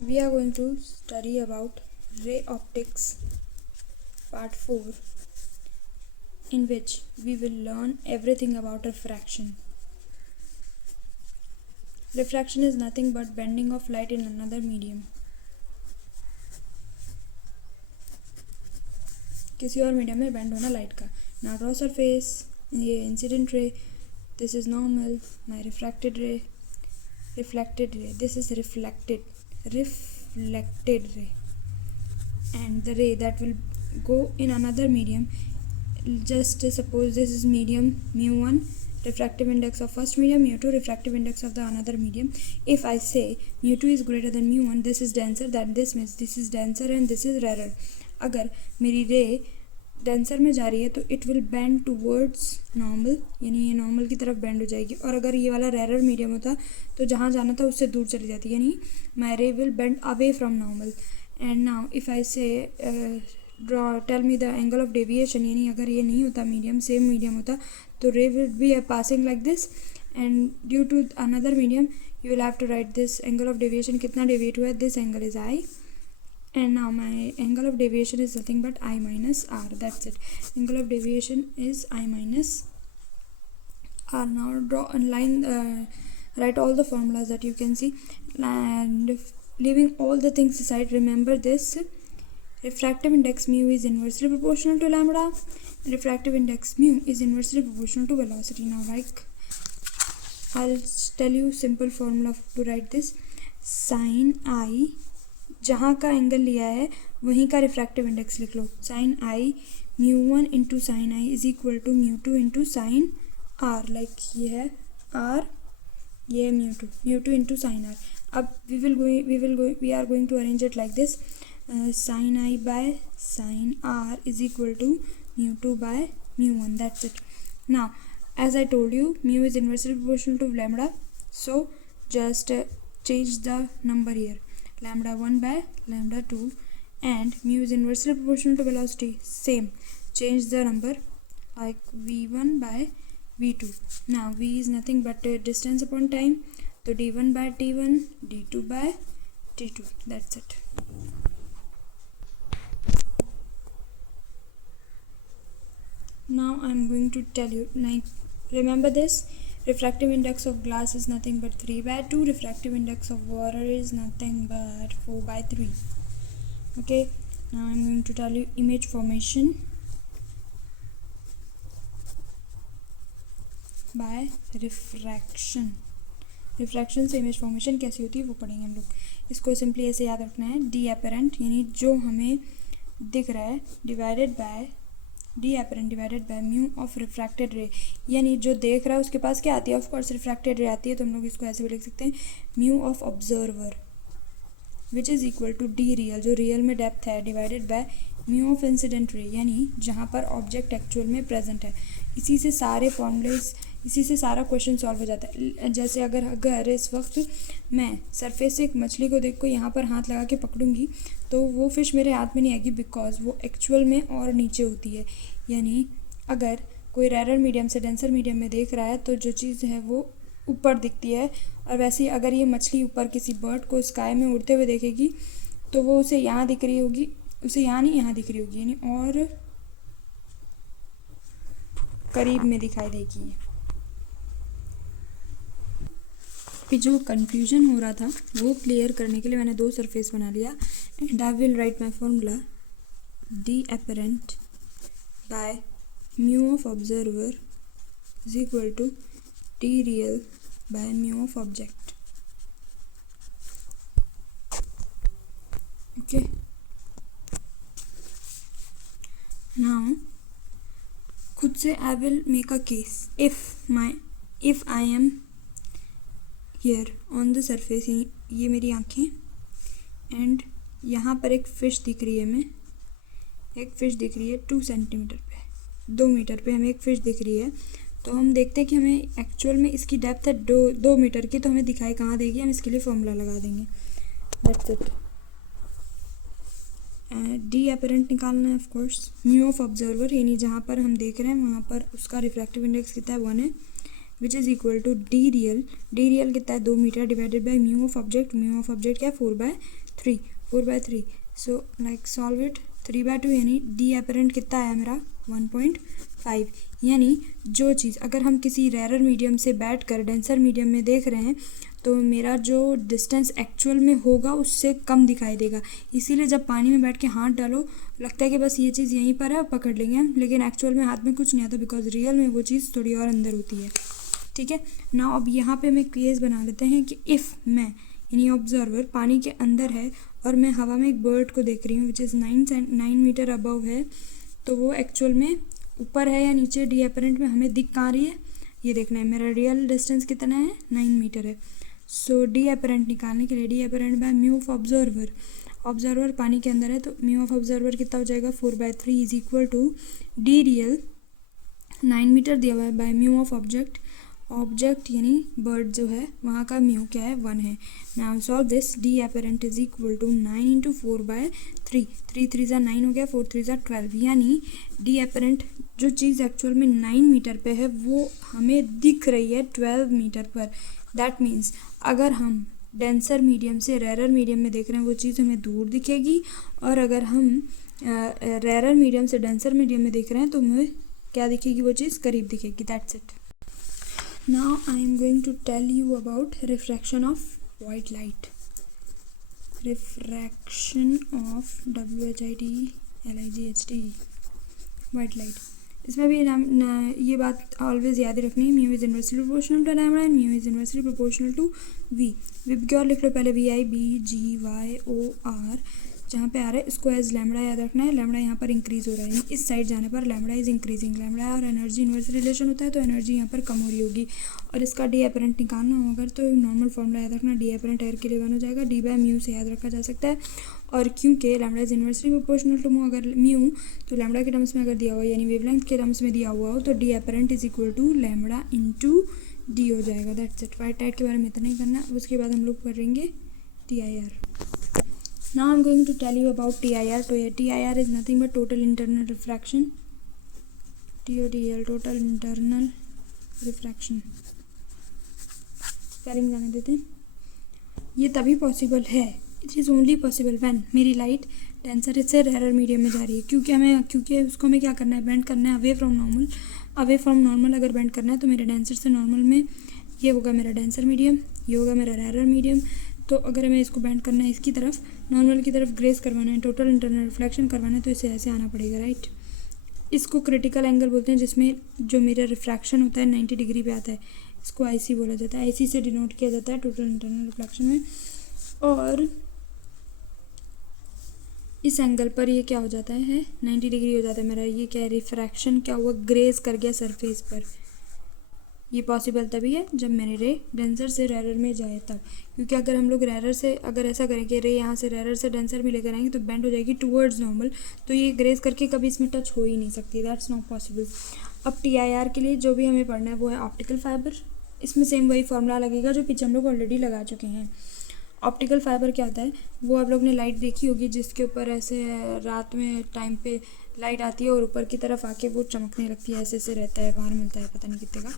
We are going to study about ray optics part 4, in which we will learn everything about refraction. Refraction is nothing but bending of light in another medium. किसी और medium में bend होना light का. Now draw surface. ये incident ray. This is normal. My refracted ray. Reflected ray. This is reflected ray. And the ray that will go in another medium, just suppose this is medium mu1, refractive index of first medium, mu2 refractive index of the another medium. If I say mu2 is greater than mu1, this is denser, then this means this is denser and this is rarer. अगर मेरी रे denser में जा रही है तो it will bend towards normal, यानी ये नॉर्मल की तरफ बेंड हो जाएगी. और अगर ये वाला रेरर मीडियम होता तो जहाँ जाना था उससे दूर चली जाती, यानी my ray will bend away from normal. And now if I say draw tell me the angle of deviation, यानी अगर ये नहीं होता मीडियम, सेम मीडियम होता तो ray will be passing like this, and due to another medium you will have to write this angle of deviation कितना deviate हुआ है. This angle is I, and now my angle of deviation is nothing but I minus r. That's it. Angle of deviation is I minus r. Now draw a line, write all the formulas that you can see, and leaving all the things aside, remember this: refractive index mu is inversely proportional to lambda. Refractive index mu is inversely proportional to velocity. Now, like, I'll tell you simple formula to write this. Sin I, जहाँ का angle लिया है वहीं का refractive index लिख लो. Sine i mu1 into sine i is equal to mu2 into sine r. Like ये है आर, ये है mu2 इंटू साइन आर. अब we are going to arrange it like this: sine i by sine r is equal to mu2 by mu1. That's it. Now, as I told you, mu is inversely proportional to lambda, so just change the number here. Lambda 1 by lambda 2, and mu is inversely proportional to velocity. Same, change the number, like v1 by v2. Now v is nothing but distance upon time, so d1 by t1, d2 by t2. That's it. Now I'm going to tell you, like, remember this: refractive index of glass is nothing but 3 by 2. Refractive index of water is nothing but 4 by 3. Okay, now I'm going to tell you image formation by refraction. Refraction से image formation कैसी होती है वो पढ़ेंगे हम लोग. इसको simply ऐसे याद रखना है: डी एपरेंट, यानी जो हमें दिख रहा है, divided bye D apparent divided by mu of refracted रे. यानी जो देख रहा है उसके पास क्या आती है? ऑफ कोर्स रिफ्रैक्टेड रे आती है, तो हम लोग इसको ऐसे भी लिख सकते हैं: mu of observer which is equal to D real, जो रियल में डेप्थ है, divided by mu of incident ray, यानी जहाँ पर ऑब्जेक्ट एक्चुअल में प्रेजेंट है. इसी से सारे फॉर्मूलेस, इसी से सारा क्वेश्चन सॉल्व हो जाता है. जैसे अगर इस वक्त मैं सरफेस से एक मछली को देख को यहाँ पर हाथ लगा के पकड़ूंगी तो वो फिश मेरे हाथ में नहीं आएगी, बिकॉज वो एक्चुअल में और नीचे होती है. यानी अगर कोई रेरर मीडियम से डेंसर मीडियम में देख रहा है तो जो चीज़ है वो ऊपर दिखती है, और वैसे ही अगर ये मछली ऊपर किसी बर्ड को स्काई में उड़ते हुए देखेगी तो वो उसे यहाँ दिख रही होगी, उसे यहाँ नहीं यहाँ दिख रही होगी, यानी और करीब में दिखाई देगी. कि जो कन्फ्यूजन हो रहा था वो क्लियर करने के लिए मैंने दो सरफेस बना लिया. And I will write my formula: D apparent by mu of observer is equal to D real by mu of object. Okay, now खुद से I will make a case. If I am here on the surface, ये मेरी आँखें, and यहाँ पर एक fish दिख रही है, हमें एक फ़िश दिख रही है 2 सेंटीमीटर पे, 2 मीटर पे हमें एक फ़िश दिख रही है. तो हम देखते हैं कि हमें एक्चुअल में इसकी डेप्थ है 2 मीटर की, तो हमें दिखाई कहाँ देगी, हम इसके लिए फॉर्मूला लगा देंगे. That's it. डी एपरेंट निकालना है of course. Mu of observer, यानी जहाँ पर हम देख रहे हैं वहाँ पर उसका रिफ्रैक्टिव इंडेक्स कितना है, 1 है. Which is equal to D real कितना है 2 metre divided by mu of object क्या है 4/3 सो लाइक सॉल्व इट 3/2 यानी डी अपरेंट कितना है मेरा 1.5 यानी जो चीज़ अगर हम किसी रेयर मीडियम से बैठ कर डेंसर मीडियम में देख रहे हैं तो मेरा जो डिस्टेंस एक्चुअल में होगा उससे कम दिखाई देगा। इसीलिए जब पानी में बैठ के हाथ डालो लगता है कि बस ये चीज़ यहीं पर है पकड़ लेंगे हम, लेकिन एक्चुअल में हाथ में कुछ नहीं आता बिकॉज रियल में वो चीज़ थोड़ी और अंदर होती है। ठीक है ना, अब यहाँ पे हमें केस बना लेते हैं कि इफ़ मैं यानी ऑब्जर्वर पानी के अंदर है और मैं हवा में एक बर्ड को देख रही हूँ विच इज़ 9 मीटर अबव है, तो वो एक्चुअल में ऊपर है या नीचे डी अपरेंट में हमें दिख कहाँ रही है ये देखना है। मेरा रियल डिस्टेंस कितना है 9 मीटर है। सो डी अपरेंट निकालने के लिए D apparent bye mu of observer पानी के अंदर है तो म्यू ऑफ ऑब्जर्वर कितना हो जाएगा 4/3 is equal to D real 9 metre दिया हुआ है बाय म्यू ऑफ ऑब्जेक्ट यानी बर्ड जो है वहाँ का म्यू क्या है 1 है। Now solve this D apparent is equal to 9 into 4/3 3 × 9 हो गया 4 × 3 = 12 यानी डी अपरेंट जो चीज़ एक्चुअल में 9 मीटर पे है वो हमें दिख रही है 12 मीटर पर। दैट मीन्स अगर हम डेंसर मीडियम से रेयर मीडियम में देख रहे हैं वो चीज़ हमें दूर दिखेगी और अगर हम रेयर मीडियम से डेंसर मीडियम में देख रहे हैं तो हमें क्या दिखेगी वो चीज़ करीब दिखेगी। That's it. Now I am going to tell you about refraction of white light. Refraction of WHIT white light. इसमें भी ये बात ऑलवेज याद रखनी है, mu is inversely proportional to lambda and mu is inversely proportional to V. क्यों लिख लो पहले VIBGYOR जहाँ पे आ रहा है इसको एज लैम्डा याद रखना है। लैम्डा यहाँ पर इंक्रीज हो रहा है, इस साइड जाने पर लैम्डा इज इंक्रीजिंग। लैम्डा और एनर्जी इन्वर्स रिलेशन होता है तो एनर्जी यहाँ पर कम हो रही होगी और इसका डी अपरेंट निकालना होगा तो नॉर्मल फॉर्मूला याद रखना, डी अपरेंट एयर के लिए 1 हो जाएगा, डी बाय म्यू से याद रखा जा सकता है। और क्योंकि lambda is inversely proportional to mu तो लैम्डा के टर्म्स में अगर दिया हुआ यानी वेवलेंथ के टर्म्स में दिया हुआ हो तो D apparent is equal to lambda into D हो जाएगा। That's it. वाइट लाइट के बारे में इतना ही करना, उसके बाद हम लोग करेंगे TIR। Now I am going to tell you about TIR. So TIR is nothing but total internal refraction. TOTL total internal refraction. Spelling जाने देते हैं। ये तभी पॉसिबल है, it is only possible when मेरी लाइट डेंसर से rare medium में जा रही है। क्योंकि उसको हमें क्या करना है, बेंड करना है अवे फ्रॉम नॉर्मल। अगर बेंड करना है तो मेरे डेंसर से नॉर्मल में ये होगा मेरा डेंसर मीडियम, ये होगा मेरा रेयर मीडियम। तो अगर हमें इसको बेंड करना है इसकी तरफ नॉर्मल की तरफ ग्रेस करवाना है, टोटल इंटरनल रिफ्लेक्शन करवाना है तो इसे ऐसे आना पड़ेगा, राइट। इसको क्रिटिकल एंगल बोलते हैं जिसमें जो मेरा रिफ्रैक्शन होता है 90 डिग्री पे आता है, इसको IC बोला जाता है। IC से डिनोट किया जाता है टोटल इंटरनल रिफ्लेक्शन में। और इस एंगल पर ये क्या हो जाता है 90 डिग्री हो जाता है मेरा। ये क्या है, रिफ्रैक्शन क्या हुआ, ग्रेस कर गया सरफेस पर। ये पॉसिबल तभी है जब मेरे रे डेंसर से रेयर में जाए तब, क्योंकि अगर हम लोग रेयर से अगर ऐसा करें कि रे यहाँ से रेयर से डेंसर में लेकर आएंगे तो बेंड हो जाएगी टूवर्ड्स नॉर्मल, तो ये ग्रेस करके कभी इसमें टच हो ही नहीं सकती। That's not possible. अब TIR के लिए जो भी हमें पढ़ना है वो है ऑप्टिकल फाइबर। इसमें सेम वही फॉर्मूला लगेगा जो पीछे हम लोग ऑलरेडी लगा चुके हैं। ऑप्टिकल फाइबर क्या होता है, वो आप लोग ने लाइट देखी होगी जिसके ऊपर ऐसे रात में टाइम पे लाइट आती है और ऊपर की तरफ आके वो चमकने लगती है, ऐसे ऐसे रहता है, बाहर मिलता है पता नहीं कितने का।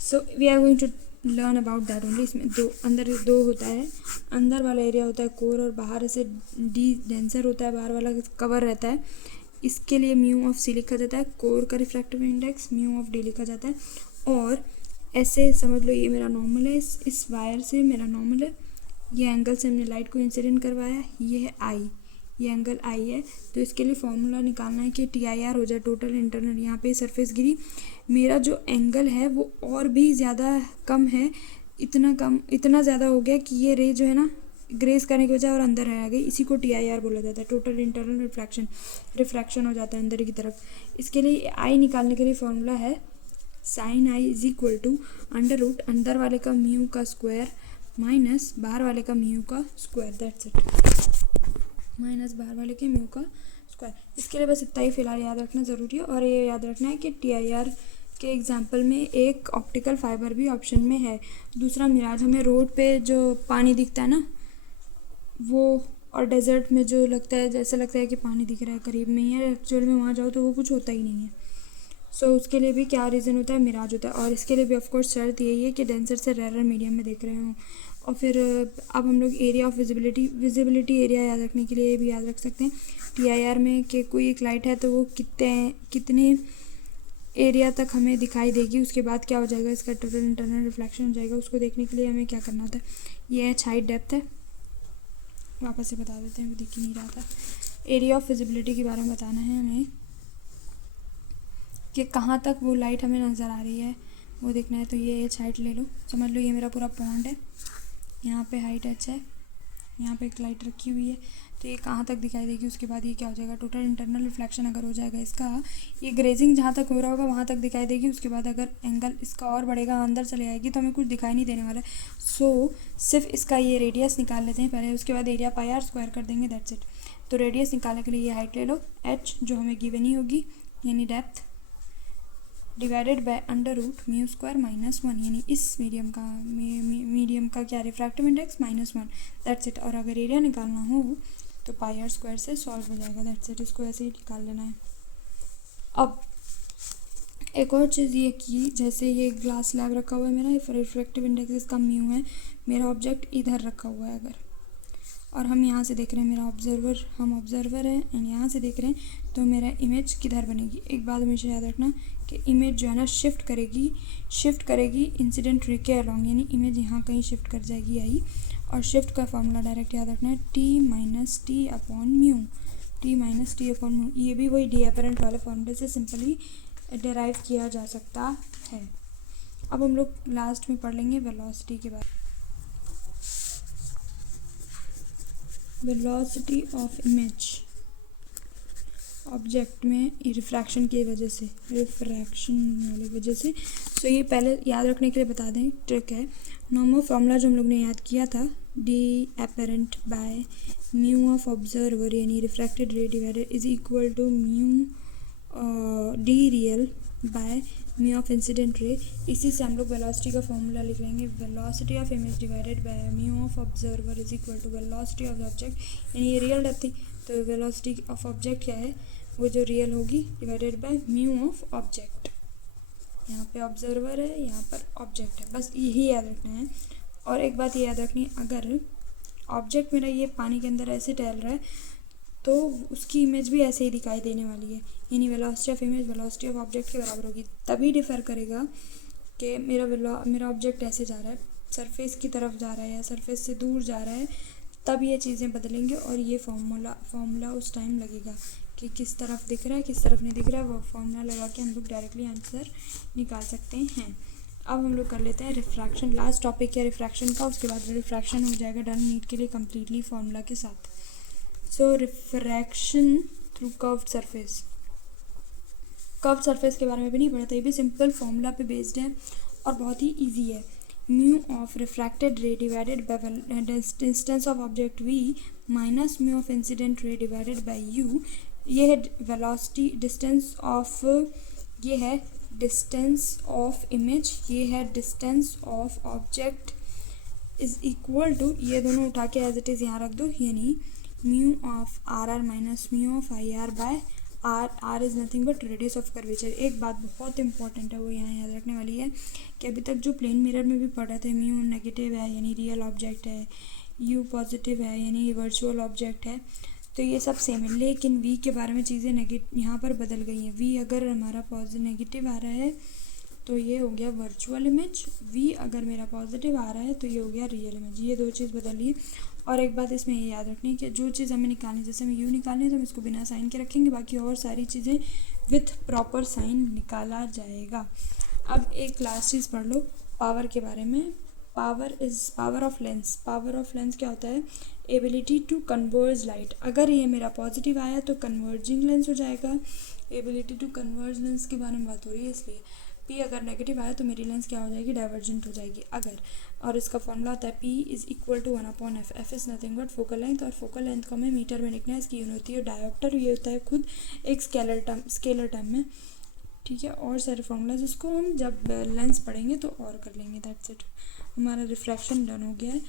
So we are going to learn about that only. इसमें अंदर दो होता है, अंदर वाला एरिया होता है कोर और बाहर से डी डेंसर होता है, बाहर वाला कवर रहता है। इसके लिए म्यू ऑफ C लिखा जाता है, कोर का refractive index mu of D लिखा जाता है। और ऐसे समझ लो ये मेरा नॉर्मल है, इस वायर से मेरा नॉर्मल है, ये एंगल से हमने लाइट को इंसिडेंट करवाया, ये है I, ये एंगल I है। तो इसके लिए फॉर्मूला निकालना है कि TIR हो जाए टोटल इंटरनल। यहाँ पे सरफेस गिरी, मेरा जो एंगल है वो और भी ज़्यादा कम है, इतना ज़्यादा हो गया कि ये रे जो है ना ग्रेस करने की वजह और अंदर रह गई, इसी को TIR बोला जाता है, टोटल इंटरनल रिफ्रैक्शन हो जाता है अंदर की तरफ। इसके लिए I निकालने के लिए फॉर्मूला है sin I is equal to √ अंदर वाले का म्यू का स्क्वायर माइनस बाहर वाले का म्यू का स्क्वायर। दैट्स इट, माइनस बाहर वाले के म्यू का स्क्वायर। इसके लिए बस इतना ही फिलहाल याद रखना ज़रूरी है। और ये याद रखना है कि TIR के एग्जाम्पल में एक ऑप्टिकल फाइबर भी ऑप्शन में है, दूसरा मिराज। हमें रोड पे जो पानी दिखता है ना वो, और डेजर्ट में जो लगता है जैसे लगता है कि पानी दिख रहा है करीब में ही है, एक्चुअल में वहाँ जाओ तो वो कुछ होता ही नहीं है। सो उसके लिए भी क्या रीज़न होता है, मिराज होता है। और इसके लिए भी ऑफ कोर्स शर्त यही है कि डेंसर से रेयर मीडियम में देख रहे हों। और फिर अब हम लोग एरिया ऑफ विजिबिलिटी एरिया याद रखने के लिए भी याद रख सकते हैं TIR में कि कोई एक लाइट है तो वो कितने एरिया तक हमें दिखाई देगी, उसके बाद क्या हो जाएगा, इसका टोटल इंटरनल रिफ्लेक्शन हो जाएगा। उसको देखने के लिए हमें क्या करना होता है, ये एच हाइट डेप्थ है, वापस से बता देते हैं, वो दिख ही नहीं रहा था। एरिया ऑफ विजिबिलिटी के बारे में बताना है हमें कि कहाँ तक वो लाइट हमें नज़र आ रही है, वो देखना है। तो ये एच हाइट ले लो, समझ लो ये मेरा पूरा पॉन्ड है, यहाँ पे हाइट एच है, यहाँ पे एक लाइट रखी हुई है, तो ये कहाँ तक दिखाई देगी। उसके बाद ये क्या हो जाएगा, टोटल इंटरनल रिफ्लेक्शन अगर हो जाएगा इसका, ये ग्रेजिंग जहाँ तक हो रहा होगा वहाँ तक दिखाई देगी। उसके बाद अगर एंगल इसका और बढ़ेगा, अंदर चले आएगी, तो हमें कुछ दिखाई नहीं देने वाला है। सो सिर्फ इसका ये रेडियस निकाल लेते हैं पहले, उसके बाद एरिया पाई आर स्क्वायर कर देंगे, दैट्स इट। तो रेडियस निकालने के लिए ये हाइट ले लो एच, जो हमें गिवन ही होगी, यानी depth divided by under root mu square -1, यानी इस मीडियम का क्या रिफ्रैक्टिव इंडेक्स -1, दैट्स इट। और अगर एरिया निकालना हो तो पाई आर स्क्वायर से सॉल्व हो जाएगा, दैट्स इट। इसको ऐसे ही निकाल लेना है। अब एक और चीज़ ये कि जैसे ये ग्लास स्लैब रखा हुआ है मेरा, रिफ्रैक्टिव इंडेक्स इसका म्यू है, मेरा ऑब्जेक्ट इधर रखा हुआ है अगर, और हम यहाँ से देख रहे हैं, मेरा हम ऑब्जर्वर हैं एंड यहाँ से देख रहे हैं, तो मेरा इमेज किधर बनेगी। एक बात हमेशा याद रखना कि इमेज जो है ना शिफ्ट करेगी इंसिडेंट रे के अलॉन्ग, यानी इमेज यहाँ कहीं शिफ्ट कर जाएगी आई। और शिफ्ट का फॉर्मूला डायरेक्ट याद रखना है T-T/μ, ये भी वही डी एपरेंट वाले फॉर्मूले से सिंपली डिराइव किया जा सकता है। अब हम लोग लास्ट में पढ़ लेंगे वेलोसिटी के बारे में। वेलोसिटी ऑफ इमेज ऑब्जेक्ट में रिफ्रैक्शन की वजह से, सो ये पहले याद रखने के लिए बता दें, ट्रिक है। नॉर्मल फार्मूला जो हम लोग ने याद किया था, d apparent by mu of observer, यानी refracted ray divided is equal to mu d real by mu of incident ray. इसी से हम लोग वेलोसिटी का फॉर्मूला लिख लेंगे, velocity of image divided by mu of observer is equal to velocity of object, यानी ये रियल डेप्थ थी, तो वेलोसिटी ऑफ ऑब्जेक्ट क्या है, वो जो रियल होगी, divided by mu of object. यहाँ पे ऑब्जर्वर है, यहाँ पर ऑब्जेक्ट है, बस यही याद रखना है। और एक बात ये याद रखनी है, अगर ऑब्जेक्ट मेरा ये पानी के अंदर ऐसे टहल रहा है तो उसकी इमेज भी ऐसे ही दिखाई देने वाली है, यानी velocity of image velocity of object के बराबर होगी। तभी डिफर करेगा कि मेरा ऑब्जेक्ट ऐसे जा रहा है, सरफेस की तरफ जा रहा है या सरफेस से दूर जा रहा है, तब ये चीज़ें बदलेंगे और ये फॉर्मूला उस टाइम लगेगा कि किस तरफ दिख रहा है किस तरफ नहीं दिख रहा है, वो फॉर्मूला लगा के हम लोग डायरेक्टली आंसर निकाल सकते हैं। अब हम लोग कर लेते हैं रिफ्रैक्शन, लास्ट टॉपिक है रिफ्रैक्शन का, उसके बाद रिफ्रैक्शन हो जाएगा डन नीट के लिए कम्प्लीटली फॉर्मूला के साथ। सो रिफ्रैक्शन थ्रू कर्व्ड सरफेस के बारे में भी नहीं पढ़ा था, ये भी सिंपल फॉर्मूला पे बेस्ड है और बहुत ही ईजी है। Mu of refracted ray divided by distance of object v minus mu of incident रे डिवाइडेड बाय u, ये है वेलोसिटी डिस्टेंस ऑफ, ये है डिस्टेंस ऑफ इमेज, ये है distance of object, is equal to, ये दोनों उठा के एज इट इज़ यहाँ रख दो, यानी mu of R R minus mu of I R by R is nothing but radius of curvature. एक बात बहुत इंपॉर्टेंट है वो यहाँ याद रखने वाली है कि अभी तक जो प्लेन मिरर में भी पढ़ रहे थे, म्यू नेगेटिव है यानी रियल ऑब्जेक्ट है, यू पॉजिटिव है यानी वर्चुअल ऑब्जेक्ट है, तो ये सब सेम है। लेकिन वी के बारे में चीज़ें यहाँ पर बदल गई हैं। वी अगर हमारा पॉजिटिव नेगेटिव आ रहा है तो ये हो गया वर्चुअल इमेज, वी अगर मेरा पॉजिटिव आ रहा है तो ये हो गया रियल इमेज, ये दो चीज़ बदली है। और एक बात इसमें ये याद रखनी है कि जो चीज़ हमें निकालनी है, जैसे हमें यू निकालनी है तो हम इसको बिना साइन के रखेंगे, बाकी और सारी चीज़ें विथ प्रॉपर साइन निकाला जाएगा। अब एक लास्ट चीज़ पढ़ लो पावर के बारे में। पावर ऑफ लेंस क्या होता है, एबिलिटी टू कन्वर्ज लाइट। अगर ये मेरा पॉजिटिव आया तो कन्वर्जिंग लेंस हो जाएगा, एबिलिटी टू कन्वर्ज लेंस के बारे में बात हो रही है इसलिए। पी अगर नेगेटिव आया तो मेरी लेंस क्या हो जाएगी, डाइवर्जेंट हो जाएगी अगर, और इसका फॉर्मूला होता है P is equal to 1/f, F is nothing but focal length, और फोकल लेंथ को हमें मीटर में लिखना है, इसकी यूनिट होती है डायोप्टर, ये होता है खुद एक स्केलर टर्म में, ठीक है। और सारे फॉर्मूलाज उसको हम जब लेंस पढ़ेंगे तो और कर लेंगे, दैट्स इट। हमारा रिफ्रैक्शन डन हो गया है।